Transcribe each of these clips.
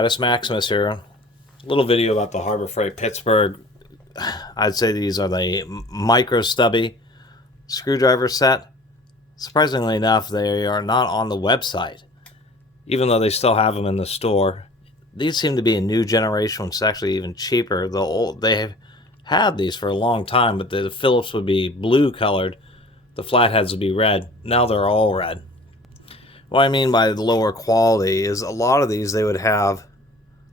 Catus Maximus here. A little video about the Harbor Freight Pittsburgh. I'd say these are the micro stubby screwdriver set. Surprisingly enough, they are not on the website, even though they still have them in the store. These seem to be a new generation, which is actually even cheaper. They have had these for a long time, but the Phillips would be blue colored, the flatheads would be red. Now they're all red. What I mean by the lower quality is a lot of these they would have,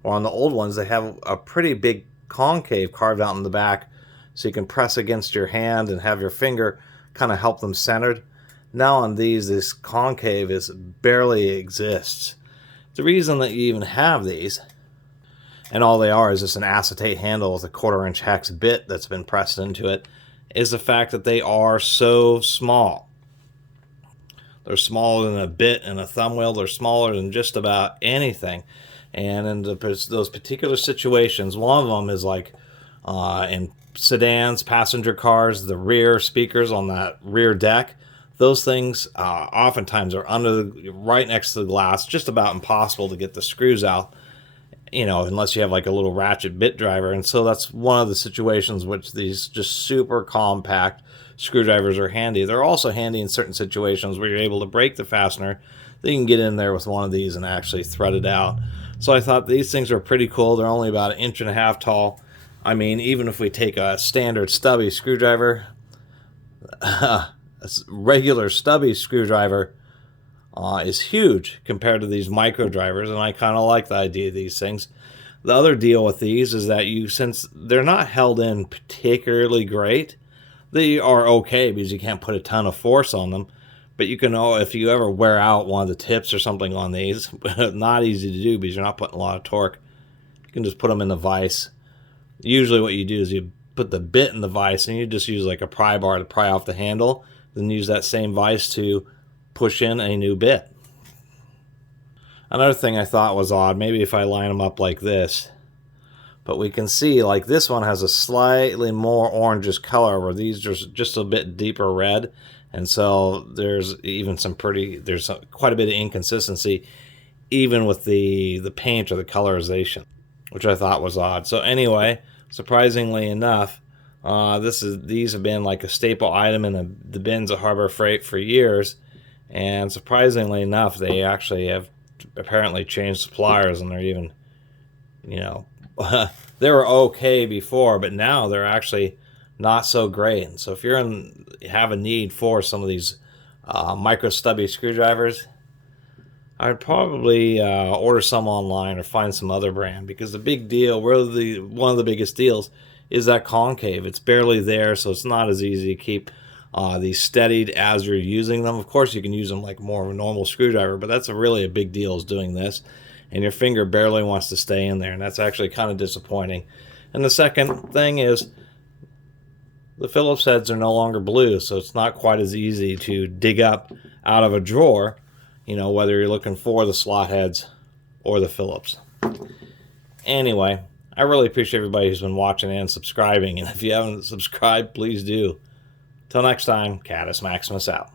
or on the old ones, they have a pretty big concave carved out in the back so you can press against your hand and have your finger kind of help them centered. Now on these, this concave barely exists. The reason that you even have these, and all they are is just an acetate handle with a 1/4-inch hex bit that's been pressed into it, is the fact that they are so small. They're smaller than a bit and a thumb wheel. They're smaller than just about anything. And in those particular situations, one of them is like in sedans, passenger cars, the rear speakers on that rear deck. Those things oftentimes are right next to the glass, just about impossible to get the screws out, unless you have like a little ratchet bit driver. And so that's one of the situations which these just super compact screwdrivers are handy. They're also handy in certain situations where you're able to break the fastener. Then you can get in there with one of these and actually thread it out. So I thought these things are pretty cool. They're only about 1.5 inches tall. I mean, even if we take a standard stubby screwdriver, a regular stubby screwdriver is huge compared to these micro drivers, and I kind of like the idea of these things. The other deal with these is that since they're not held in particularly great, they are okay because you can't put a ton of force on them. But you can, if you ever wear out one of the tips or something on these, not easy to do because you're not putting a lot of torque. You can just put them in the vise. Usually what you do is you put the bit in the vise and you just use like a pry bar to pry off the handle, then use that same vise to push in a new bit. Another thing I thought was odd, maybe if I line them up like this, but we can see like this one has a slightly more orangish color where these are just a bit deeper red. And so there's even quite a bit of inconsistency even with the paint or the colorization, which I thought was odd. So anyway, surprisingly enough, these have been like a staple item in the bins of Harbor Freight for years, and surprisingly enough, they actually have apparently changed suppliers, and they're even, they were okay before, but now they're actually not so great. And so if have a need for some of these micro stubby screwdrivers, I'd probably order some online or find some other brand, because the big deal, one of the biggest deals, is that concave. It's barely there, so it's not as easy to keep these steadied as you're using them. Of course, you can use them like more of a normal screwdriver, but that's really a big deal is doing this, and your finger barely wants to stay in there, and that's actually kind of disappointing. And the second thing is the Phillips heads are no longer blue, so it's not quite as easy to dig up out of a drawer, whether you're looking for the slot heads or the Phillips. Anyway, I really appreciate everybody who's been watching and subscribing, and if you haven't subscribed, please do. Till next time, Catus Maximus out.